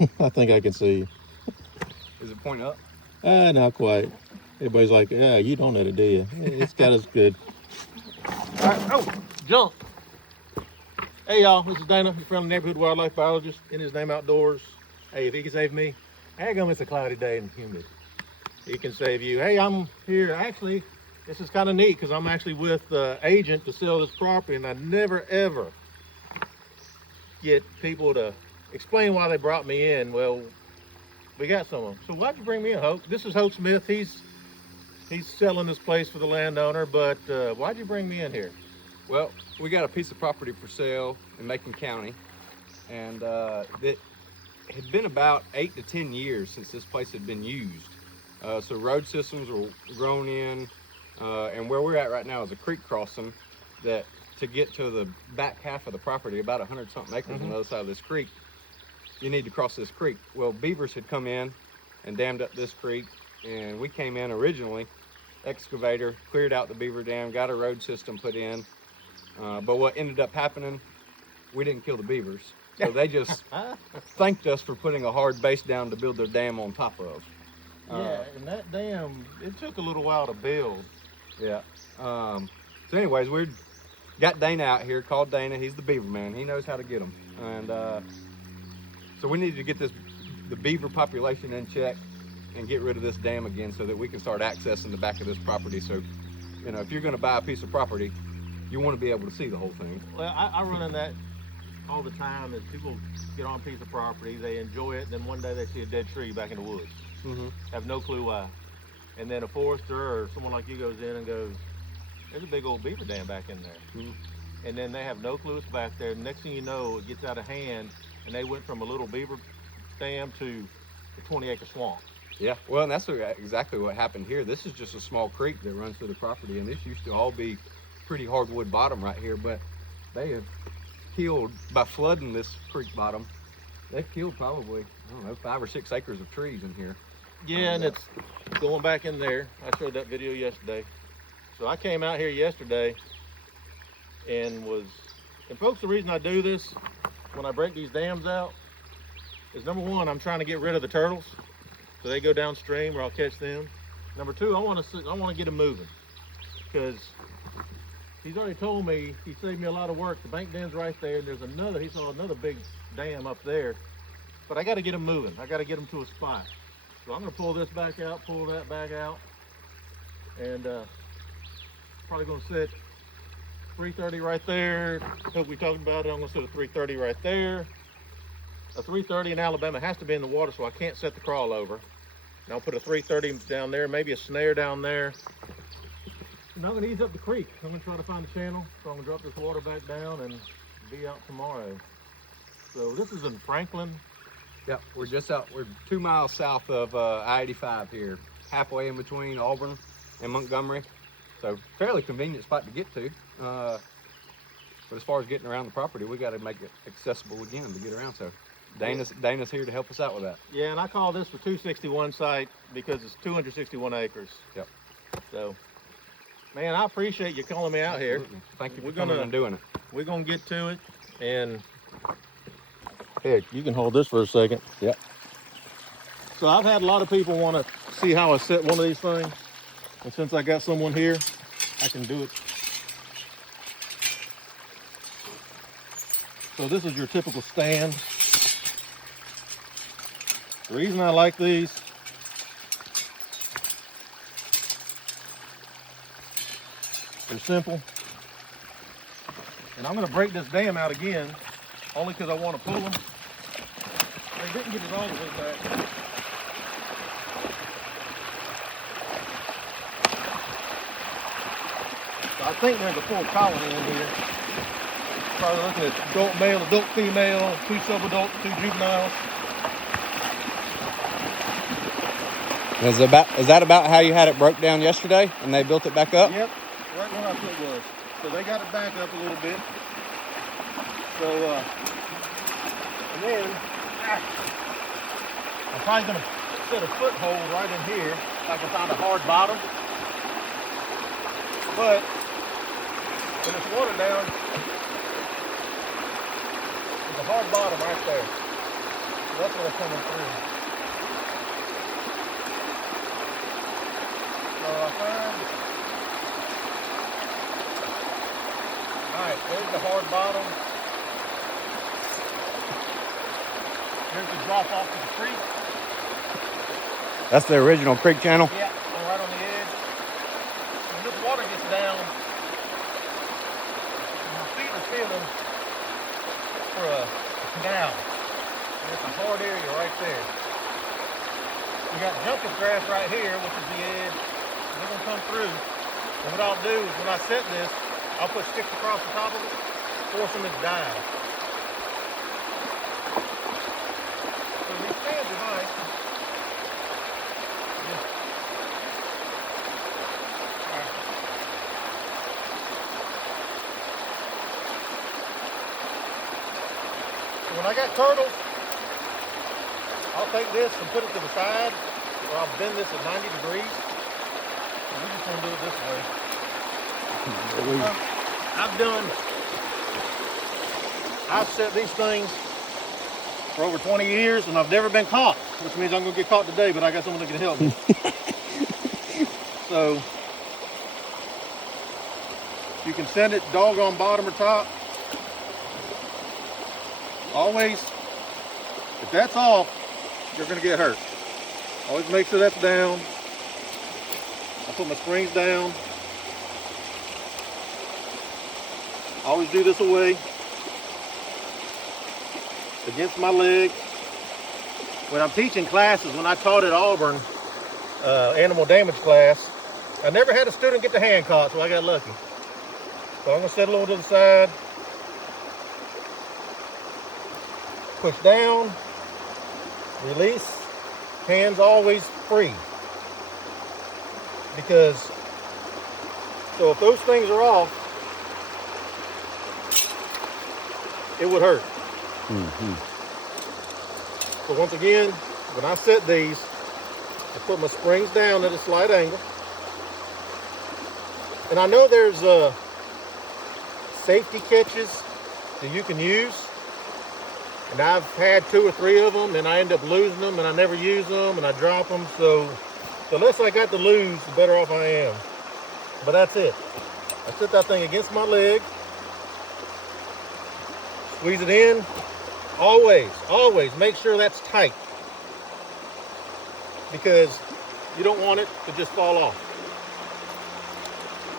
I think I can see you. Is it pointing up? Not quite. Everybody's like, yeah, you don't know the do you? It's got us good. All right, oh, jump. Hey, y'all, this is Dana, your friendly neighborhood wildlife biologist in his name outdoors. Hey, if he can save me, hang on, it's a cloudy day and humid. He can save you. Hey, I'm here. Actually, this is kind of neat because I'm actually with the agent to sell this property, and I never, ever get people to explain why they brought me in. Well, we got someone. So why'd you bring me in, Hope? This is Hope Smith. He's selling this place for the landowner, but why'd you bring me in here? Well, we got a piece of property for sale in Macon County, and it had been about 8 to 10 years since this place had been used. So road systems were grown in, and where we're at right now is a creek crossing that to get to the back half of the property, about 100-something acres on the other side of this creek, you need to cross this creek. Well, beavers had come in and dammed up this creek, and we came in originally, excavator, cleared out the beaver dam, got a road system put in, but what ended up happening, we didn't kill the beavers. So they just thanked us for putting a hard base down to build their dam on top of. Yeah, and that dam, it took a little while to build. Yeah. So anyways, we got Dana out here, called Dana. He's the beaver man. He knows how to get them. And so we needed to get the beaver population in check and get rid of this dam again so that we can start accessing the back of this property. So, you know, if you're going to buy a piece of property, you want to be able to see the whole thing. Well, I run in that all the time as people get on a piece of property, they enjoy it, then one day they see a dead tree back in the woods. Have no clue why. And then a forester or someone like you goes in and goes, there's a big old beaver dam back in there. And then they have no clue it's back there. Next thing you know, it gets out of hand, and they went from a little beaver dam to a 20-acre swamp. Yeah, well, and that's exactly what happened here. This is just a small creek that runs through the property, and this used to all be pretty hardwood bottom right here, but they have killed, by flooding this creek bottom, they've killed probably, I don't know, 5 or 6 acres of trees in here. Yeah, and it's going back in there. I showed that video yesterday. So I came out here yesterday and folks, the reason I do this when I break these dams out is, number one, I'm trying to get rid of the turtles so they go downstream or I'll catch them. Number two, I want to get them moving because he's already told me he saved me a lot of work. The bank dam's right there. There's he saw another big dam up there, but I got to get them moving. I got to get them to a spot. So I'm going to pull this back out, pull that back out, and probably going to set 330 right there. Hope we talked about it. I'm going to set a 330 right there. A 330 in Alabama has to be in the water, so I can't set the crawl over. And I'll put a 330 down there, maybe a snare down there. And I'm going to ease up the creek. I'm going to try to find a channel, so I'm going to drop this water back down and be out tomorrow. So this is in Franklin. Yeah, we're just out, we're 2 miles south of I-85 here, halfway in between Auburn and Montgomery. So fairly convenient spot to get to. But as far as getting around the property, we got to make it accessible again to get around. So Dana's here to help us out with that. Yeah, and I call this the 261 site because it's 261 acres. Yep. So, man, I appreciate you calling me out here. Thank you for coming and doing it. We're going to get to it. And here, you can hold this for a second. Yep. So I've had a lot of people want to see how I set one of these things. And since I got someone here, I can do it. So this is your typical stand. The reason I like these, they're simple. And I'm going to break this dam out again, only because I want to pull them. They didn't get it all the way back. So I think there's a full colony in here. Probably looking at adult male, adult female, 2 subadults, 2 juveniles. Is that about how you had it broke down yesterday and they built it back up? Yep, right where I thought it was. So they got it back up a little bit. So, and then I'm probably going to set a foothold right in here if I can find a hard bottom. But when it's watered down, there's a hard bottom right there. That's what I'm coming through. So I find, all right, there's the hard bottom. There's the drop off to the creek. That's the original creek channel? Yeah, right on the edge. When this water gets down, my feet are feeling for a canal. And it's a hard area right there. We got juncus grass right here, which is the edge. They're gonna come through. And what I'll do is when I set this, I'll put sticks across the top of it, force them to dive. So these stands are nice. When I got turtles, I'll take this and put it to the side, or I'll bend this at 90 degrees. And we just want to do it this way. I've set these things for over 20 years and I've never been caught, which means I'm going to get caught today, but I got someone that can help me. So, you can send it doggone bottom or top. Always, if that's off, you're going to get hurt. Always make sure that's down. I put my springs down. Always do this away against my leg. When I'm teaching classes, when I taught at Auburn, animal damage class, I never had a student get the hand caught, so I got lucky. So I'm going to set a little to the side. Push down, release, hands always free. Because, so if those things are off, it would hurt. So once again, when I set these, I put my springs down at a slight angle. And I know there's safety catches that you can use. And I've had 2 or 3 of them and I end up losing them and I never use them and I drop them. So the less I got to lose, the better off I am. But that's it. I set that thing against my leg. Squeeze it in. Always make sure that's tight. Because you don't want it to just fall off.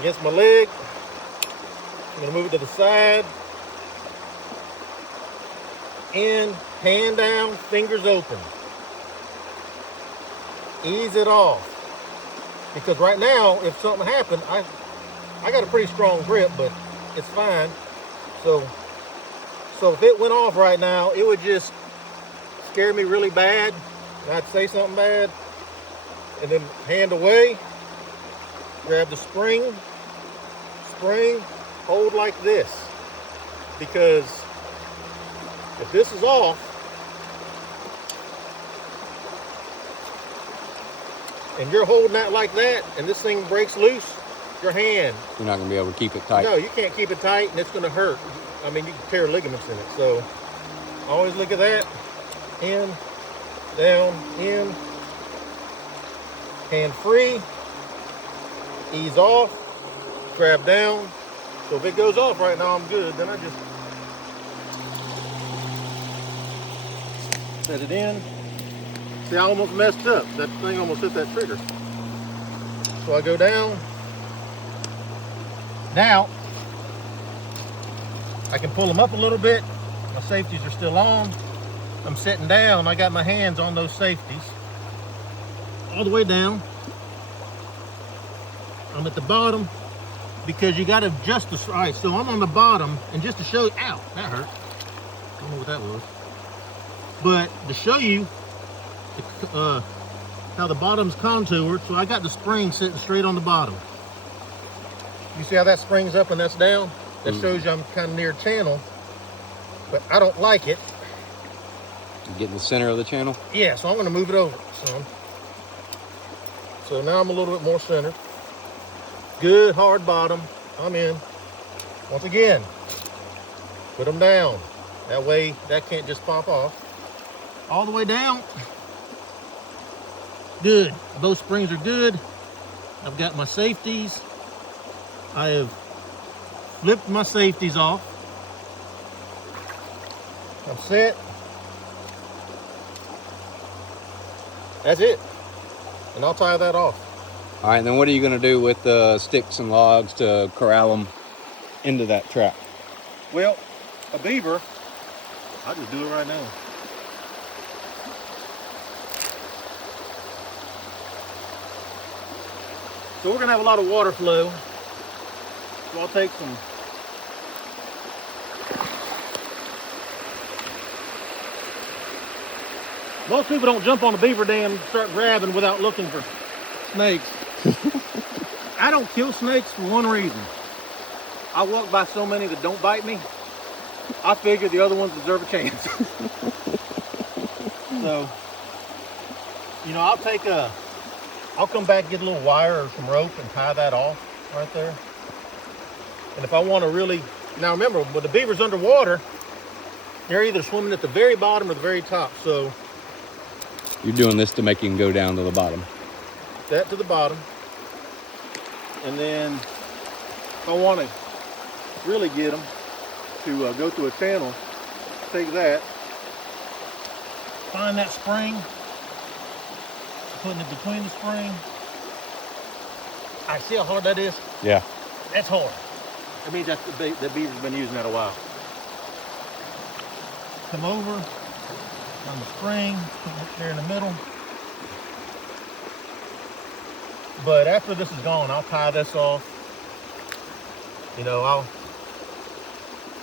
Against my leg. I'm going to move it to the side. In, hand down, fingers open. Ease it off. Because right now, if something happened, I got a pretty strong grip, but it's fine. So if it went off right now, it would just scare me really bad. And I'd say something bad. And then hand away. Grab the spring, hold like this. Because if this is off, and you're holding that like that, and this thing breaks loose, your hand. You're not going to be able to keep it tight. No, you can't keep it tight, and it's going to hurt. I mean, you can tear ligaments in it. So, always look at that. In, down, in. Hand free. Ease off. Grab down. So if it goes off right now, I'm good. Then I just set it in. See, I almost messed up. That thing almost hit that trigger. So I go down. Now, I can pull them up a little bit. My safeties are still on. I'm sitting down. I got my hands on those safeties. All the way down. I'm at the bottom because you got to adjust the, all right, so I'm on the bottom, and just to show you, ow, that hurt. I don't know what that was. But to show you how the bottom's contoured, so I got the spring sitting straight on the bottom. You see how that springs up and that's down? That shows you I'm kind of near channel, but I don't like it. You get in the center of the channel? Yeah, so I'm going to move it over some. So now I'm a little bit more centered. Good hard bottom. I'm in. Once again, put them down. That way that can't just pop off. all the way down. Good. Both springs are good. I've got my safeties. I have flipped my safeties off. I'm set. That's it. And I'll tie that off. All right, and then what are you gonna do with the sticks and logs to corral them into that trap? Well, a beaver, I'll just do it right now. So we're gonna have a lot of water flow. So I'll take some most people don't jump on a beaver dam and start grabbing without looking for snakes. I don't kill snakes for one reason. I walk by so many that don't bite me. I figure the other ones deserve a chance. So, you know, I'll come back and get a little wire or some rope and tie that off right there. And if I want to really, now remember, when the beaver's underwater, they're either swimming at the very bottom or the very top. So You're doing this to make him go down to the bottom. that to the bottom. And then if I want to really get them to go through a channel, take that, find that spring, putting it between the spring. I see how hard that is. Yeah. That's hard. That means that the beaver's been using that a while. Come over on the spring, put it there in the middle. But after this is gone, I'll tie this off. You know,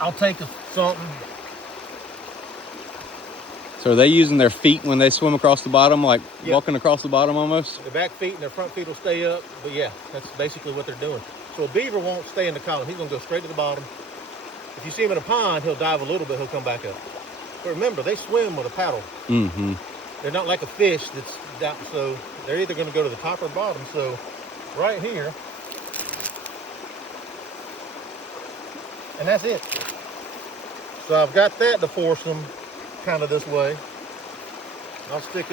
I'll take something. So are they using their feet when they swim across the bottom, like Yeah. walking across the bottom almost? Their back feet and their front feet will stay up. But yeah, that's basically what they're doing. So a beaver won't stay in the column. He's gonna go straight to the bottom. If you see him in a pond, he'll dive a little bit, he'll come back up. But remember, they swim with a paddle. Mm-hmm. They're not like a fish that's down, so they're either gonna go to the top or bottom. So right here, and that's it. So I've got that to force them kind of this way. I'll stick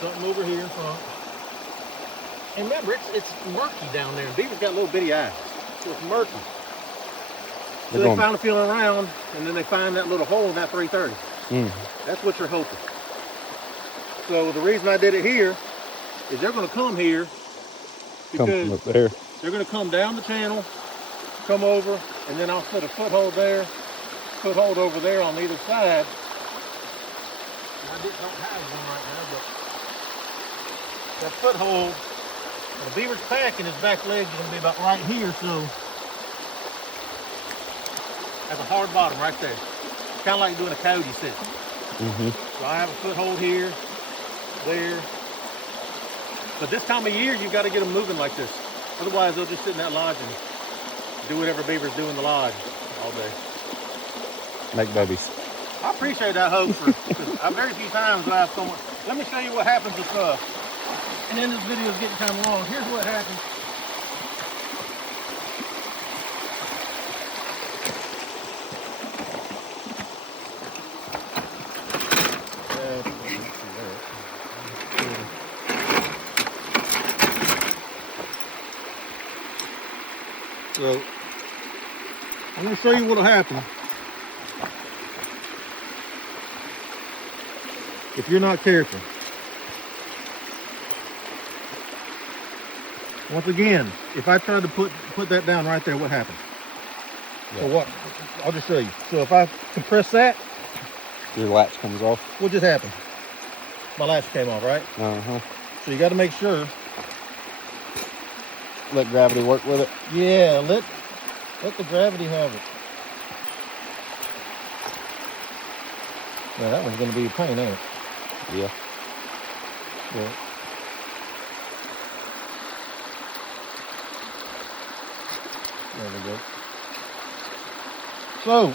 something over here in front. And remember, it's murky down there. Beaver's got little bitty eyes, so it's murky. So They're they going- finally feeling around, and then they find that little hole in that 330. Mm. That's what you're hoping. So the reason I did it here is they're going to come here Come because up there. they're going to come down the channel, come over, and then I'll put a foothold there, foothold over there on either side. I don't have one right now, but that foothold, the beaver's pack and his back legs are going to be about right here, so that's a hard bottom right there. It's kind of like doing a coyote sit. Mm-hmm. So I have a foothold here, there. But this time of year, you've got to get them moving like this. Otherwise, they'll just sit in that lodge and do whatever beavers do in the lodge all day. Make babies. I appreciate that, Hope. I've very few times when I have someone. Let me show you what happens if, and then this video is getting kind of long. Here's what happens. So, I'm going to show you what'll happen if you're not careful. Once again, if I try to put that down right there, what happens? Yeah. So what? I'll just show you. So if I compress that, Your latch comes off. what just happened? My latch came off, right? Uh-huh. So you got to make sure. Let gravity work with it. Yeah, let the gravity have it. Now that one's going to be a pain, ain't it? Yeah. Yeah. There we go. So,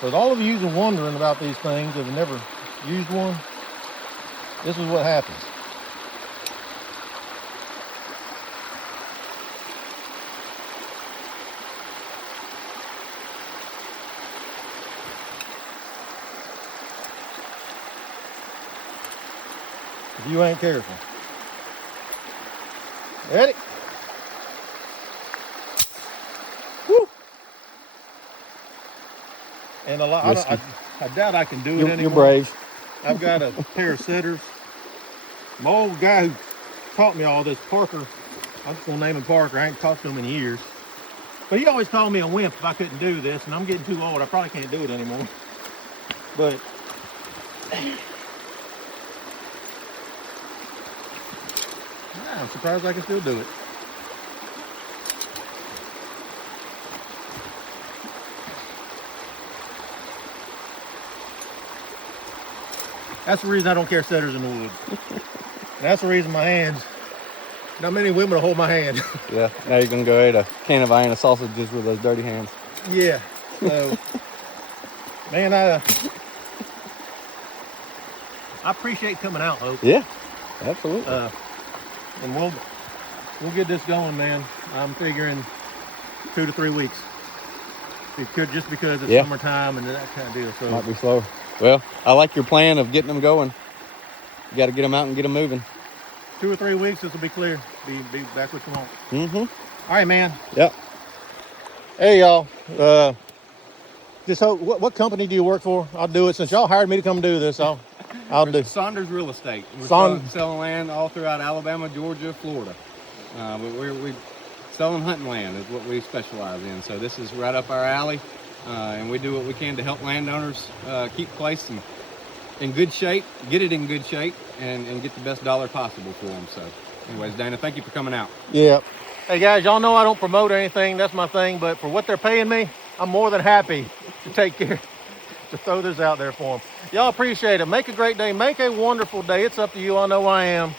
for all of you who are wondering about these things that have never used one, this is what happens. if you ain't careful. Ready? Woo! And a lot. I doubt I can do it anymore. You're brave. I've got a pair of setters. My old guy who taught me all this, Parker. I'm just gonna name him Parker. I ain't talked to him in years. But he always called me a wimp if I couldn't do this, and I'm getting too old. I probably can't do it anymore. But yeah, I'm surprised I can still do it. That's the reason I don't carry setters in the woods. That's the reason my hands, not many women will hold my hand. Yeah, now you're gonna go eat a can of Vienna sausages with those dirty hands. Yeah. So, man, I appreciate coming out, Hope. Yeah, absolutely. And we'll get this going, man. I'm figuring 2 to 3 weeks. It could, just because it's summertime and that kind of deal. So Might be slower. Well, I like your plan of getting them going. You got to get them out and get them moving. 2 or 3 weeks, this will be clear. Be back what you want. Mm-hmm. All right, man. Yep. Hey, y'all. Just hope. What company do you work for? I'll do it since y'all hired me to come do this. I'll do. Saunders Real Estate. We're selling land all throughout Alabama, Georgia, Florida. We're selling hunting land is what we specialize in. So this is right up our alley, and we do what we can to help landowners keep the place in good shape, get it in good shape, and get the best dollar possible for them. So anyways, Dana, thank you for coming out. Yeah. Hey guys, y'all know I don't promote anything. That's my thing. But for what they're paying me, I'm more than happy to take care, to throw this out there for them. Y'all appreciate it. Make a great day. Make a wonderful day. It's up to you. I know I am.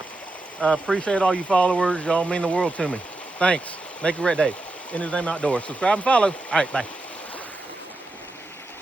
Appreciate all you followers. Y'all mean the world to me. Thanks. Make a great day. In His Name Outdoors. Subscribe and follow. All right, bye.